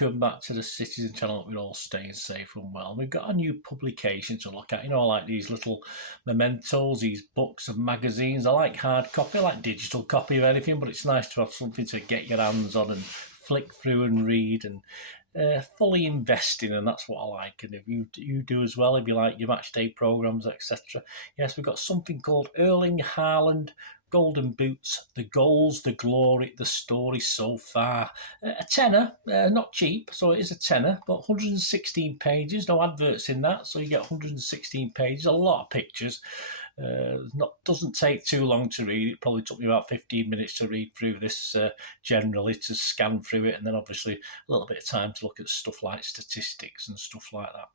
welcome back to the Citizen channel. We're all staying safe and well. We've got a new publication to look at, like these little mementos, these books and magazines. I like hard copy, I like digital copy of anything, but it's nice to have something to get your hands on and flick through and read and fully invest in, and that's what I like. And if you do as well, if you like your match day programs, etc. Yes, we've got something called ERLING, HAALAND, Golden Boots, the goals, the glory, the story so far. A tenner, not cheap, so it is a tenner, but 116 pages, no adverts in that, so you get 116 pages, a lot of pictures. Doesn't take too long to read. It probably took me about 15 minutes to read through this generally, to scan through it, and then obviously a little bit of time to look at stuff like statistics and stuff like that.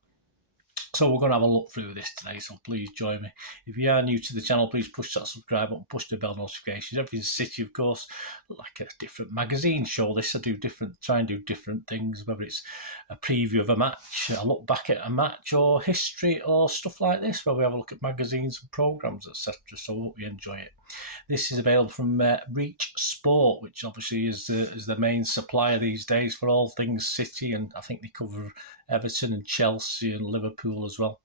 So we're going to have a look through this today, so please join me. If you are new to the channel, please push that subscribe button, push the bell notifications. Everything's City, of course, like a different magazine show. This I try and do different things, whether it's a preview of a match, a look back at a match, or history, or stuff like this, where we have a look at magazines and programs, etc. So I hope you enjoy it. This is available from Reach Sport, which obviously is the main supplier these days for all things City, and I think they cover Everton and Chelsea and Liverpool as well.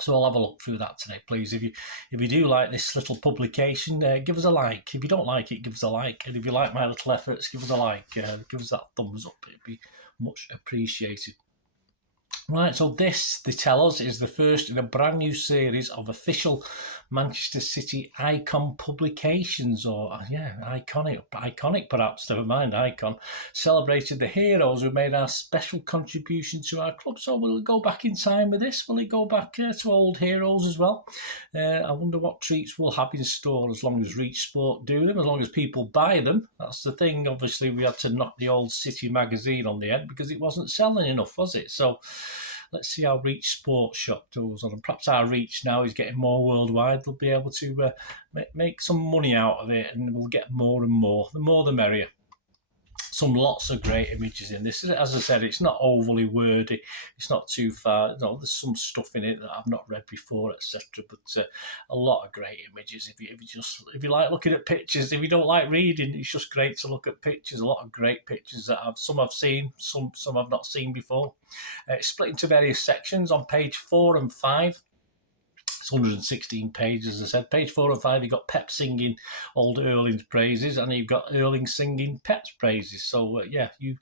So I'll have a look through that today, please. If you do like this little publication, give us a like. If you don't like it, give us a like. And if you like my little efforts, give us a like. Give us that thumbs up. It'd be much appreciated. Right, so this, they tell us, is the first in a brand new series of official Manchester City icon publications, or iconic perhaps, never mind icon, celebrated the heroes who made our special contribution to our club. So will it go back in time with this? Will it go back to old heroes as well? I wonder what treats we'll have in store, as long as Reach Sport do them, as long as people buy them. That's the thing. Obviously, we had to knock the old City magazine on the head because it wasn't selling enough, was it? So let's see how Reach Sports Shop does on, and perhaps our reach now is getting more worldwide. They'll be able to make some money out of it, and we'll get more and more. The more the merrier. Lots of great images in this. As I said, it's not overly wordy. It's not too far. There's some stuff in it that I've not read before, etc. But a lot of great images. If you like looking at pictures, if you don't like reading, it's just great to look at pictures. A lot of great pictures that some I've seen, some I've not seen before. It's split into various sections. On page 4 and 5. It's 116 pages, as I said. Page 4 and 5, you've got Pep singing old Erling's praises, and you've got Erling singing Pep's praises. So, you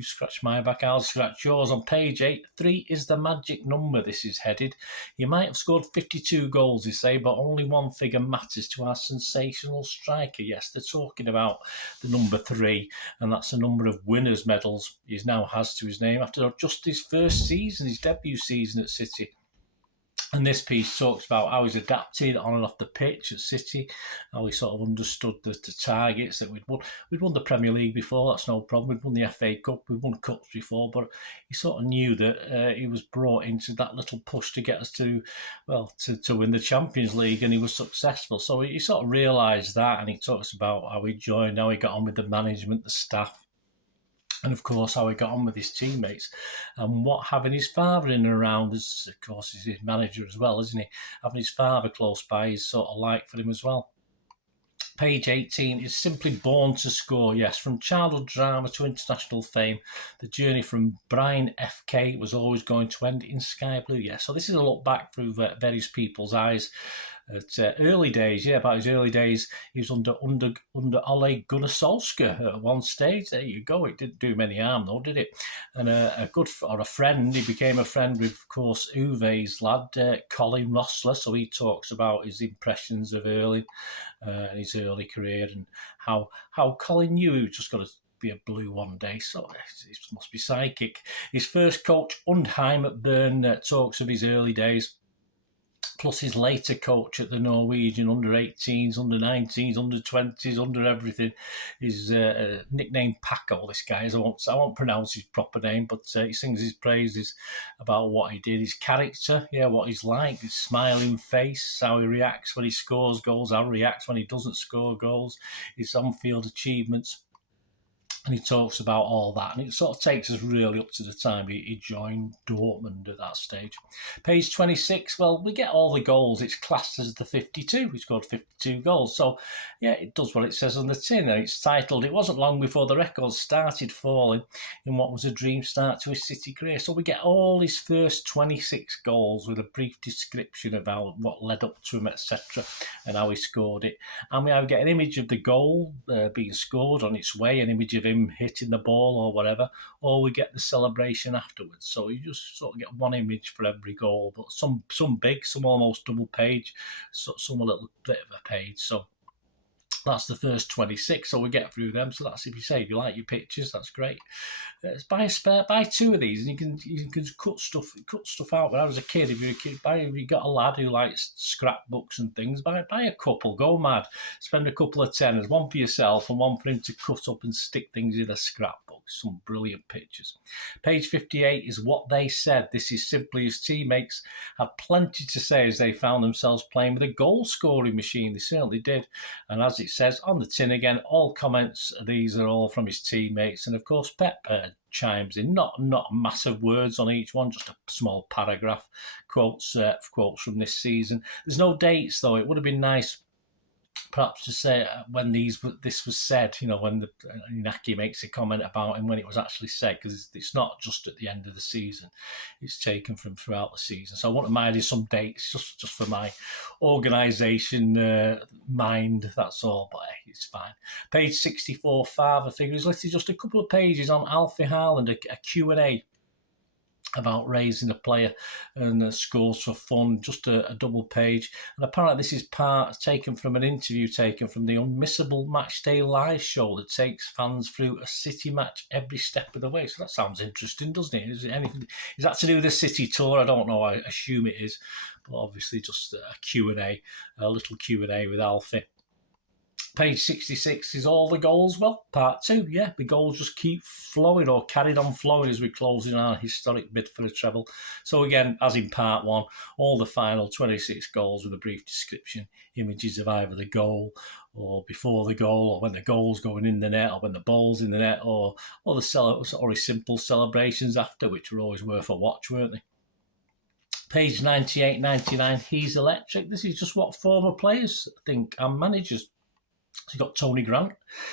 scratch my back, I'll scratch yours. On page 8, 3 is the magic number, this is headed. You might have scored 52 goals, they say, but only one figure matters to our sensational striker. Yes, they're talking about the number 3, and that's the number of winners' medals he now has to his name after just his first season, his debut season at City. And this piece talks about how he's adapted on and off the pitch at City, how he sort of understood the targets that we'd won. We'd won the Premier League before, that's no problem. We'd won the FA Cup, we'd won cups before, but he sort of knew that he was brought into that little push to get us to win the Champions League, and he was successful. So he sort of realised that, and he talks about how he joined, how he got on with the management, the staff, and of course how he got on with his teammates, and what having his father in and around, as of course he's his manager as well, isn't he? Having his father close by is sort of like for him as well. Page 18 is simply born to score. Yes, from childhood drama to international fame, the journey from Brian FK was always going to end in sky blue. Yes, so this is a look back through various people's eyes at early days. Yeah, about his early days, he was under Ole Gunnar Solskjaer at one stage. There you go. It didn't do him any harm though, did it? And a friend. He became a friend with, of course, Uwe's lad, Colin Hulston. So he talks about his impressions of Erling and his early career, and how Colin knew he was just got to be a blue one day, so it must be psychic. His first coach, Undheim at Bern, talks of his early days, plus his later coach at the Norwegian under-18s, under-19s, under-20s, under everything. His nickname Paco, this guy is. I won't pronounce his proper name, but he sings his praises about what he did, his character, what he's like, his smiling face, how he reacts when he scores goals, how he reacts when he doesn't score goals, his on-field achievements. And he talks about all that, and it sort of takes us really up to the time he joined Dortmund at that stage. Page 26, well, we get all the goals. It's classed as the 52. He scored 52 goals. So, yeah, it does what it says on the tin. And it's titled, "It wasn't long before the records started falling in what was a dream start to his City career." So we get all his first 26 goals with a brief description of what led up to him, etc., and how he scored it. And we either get an image of the goal being scored on its way, an image of him hitting the ball or whatever, or we get the celebration afterwards. So you just sort of get one image for every goal, but some big, some almost double page, some a little bit of a page. So that's the first 26, so we get through them. So that's, if you like your pictures, that's great. Buy two of these, and you can cut stuff out. When I was a kid, if you got a lad who likes scrapbooks and things, buy a couple. Go mad. Spend a couple of tenors, one for yourself and one for him to cut up and stick things in a scrapbook. Some brilliant pictures. Page 58 is what they said. This is simply his teammates had plenty to say as they found themselves playing with a goal-scoring machine. They certainly did. And as it says on the tin again, all comments, these are all from his teammates. And of course, Pep chimes in, not massive words on each one, just a small paragraph, quotes from this season. There's no dates, though. It would have been nice perhaps to say when this was said, when Inaki makes a comment about him, when it was actually said, because it's not just at the end of the season, it's taken from throughout the season. So I want to mind some dates just for my organisation mind, that's all, but it's fine. Page 64, father figures listed, just a couple of pages on Alfie HAALAND, a Q&A about raising a player and scores for fun, just a double page. And apparently this is taken from an interview taken from the Unmissable Matchday live show that takes fans through a City match every step of the way. So that sounds interesting, doesn't it? Is that to do with the City tour? I don't know, I assume it is, but obviously just a Q&A, a little Q&A with Alfie. Page 66 is all the goals. Well, part 2, yeah, the goals just keep flowing or carried on flowing as we close in our historic bid for the treble. So again, as in part 1, all the final 26 goals with a brief description, images of either the goal or before the goal, or when the goal's going in the net, or when the ball's in the net, or simple celebrations after, which were always worth a watch, weren't they? Page 98, 99, he's electric. This is just what former players think and managers. So you've got Tony Grant,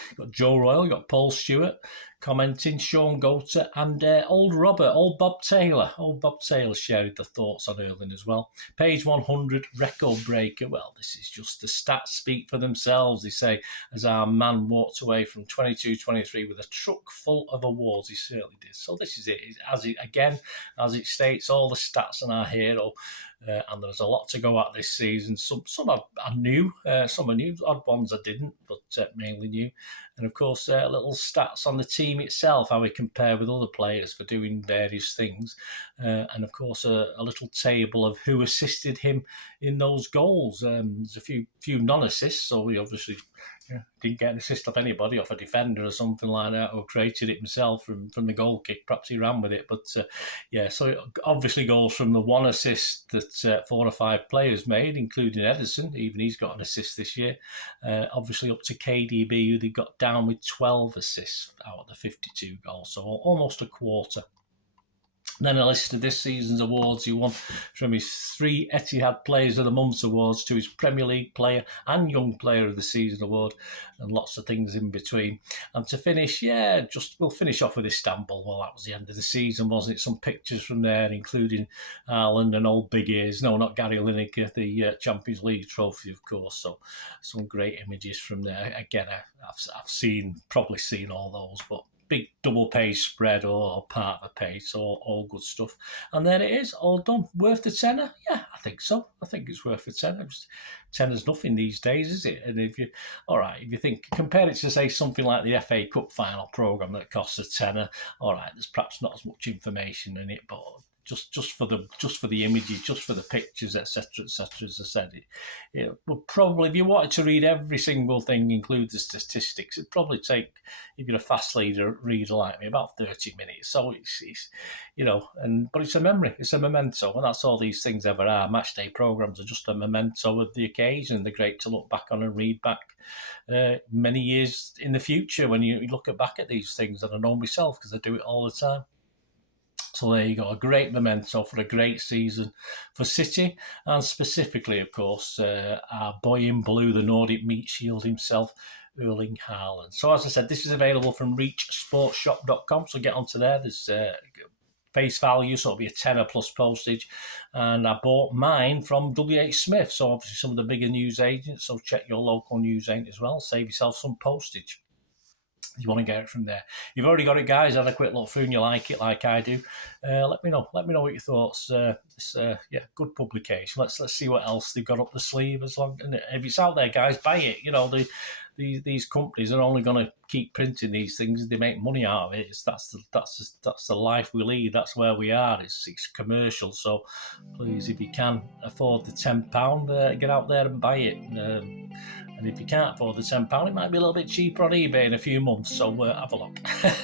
you've got Joe Royle, you've got Paul Stewart commenting, Sean Goater, and old Bob Taylor. Old Bob Taylor shared the thoughts on Erling as well. Page 100, record breaker. Well, this is just the stats speak for themselves. They say, as our man walked away from 22-23 with a truck full of awards. He certainly did. So this is it. As it states, all the stats on our hero. And there's a lot to go at this season. Some are new, some are new, odd ones I didn't, but mainly new. And of course, little stats on the team itself, how we compare with other players for doing various things. And of course, a little table of who assisted him in those goals. There's a few non-assists, so we obviously didn't get an assist off anybody, off a defender or something like that, or created it himself from the goal kick. Perhaps he ran with it. But so it obviously goes from the one assist that 4 or 5 players made, including Ederson. Even he's got an assist this year. Obviously up to KDB, who they got down with 12 assists out of the 52 goals, so almost a quarter. Then a list of this season's awards he won, from his 3 Etihad Players of the Month awards to his Premier League Player and Young Player of the Season award, and lots of things in between. And to finish, we'll finish off with Istanbul. Well, that was the end of the season, wasn't it? Some pictures from there, including Haaland and old Big Ears. No, not Gary Lineker, the Champions League trophy, of course. So some great images from there. Again, I've probably seen all those, but big double page spread or part of a page, so all good stuff. And there it is, all done. Worth the tenner? Yeah, I think so. I think it's worth the tenner. Tenner's nothing these days, is it? And if you think, compare it to, say, something like the FA Cup final programme that costs a tenner, all right, there's perhaps not as much information in it, but just for the images, just for the pictures, etc., etc. As I said, it would probably, if you wanted to read every single thing, include the statistics, it'd probably take, if you're a fast reader like me, about 30 minutes. So it's but it's a memory, it's a memento, and that's all these things ever are. Match day programs are just a memento of the occasion. They're great to look back on and read back many years in the future when you look back at these things. And I know myself because I do it all the time. So there you go, a great memento for a great season for City, and specifically, of course, our boy in blue, the Nordic meat shield himself, ERLING HAALAND. So as I said, this is available from reachsportshop.com, so get onto there. There's face value, so it'll be a tenner plus postage. And I bought mine from WH Smith, so obviously some of the bigger news agents, so check your local news agent as well, save yourself some postage. You want to get it from there. You've already got it, guys. Had a quick look through and you like it like I do. Let me know what your thoughts. Good publication. Let's see what else they've got up the sleeve. And if it's out there, guys, buy it. These companies are only going to keep printing these things. They make money out of it. That's the life we lead. That's where we are. It's commercial. So please, if you can afford the £10, get out there and buy it. And if you can't afford the £10, it might be a little bit cheaper on eBay in a few months. So have a look.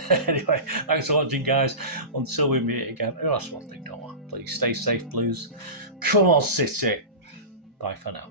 Anyway, thanks for watching, guys. Until we meet again. That's one thing, don't I? Please stay safe, Blues. Come on, City. Bye for now.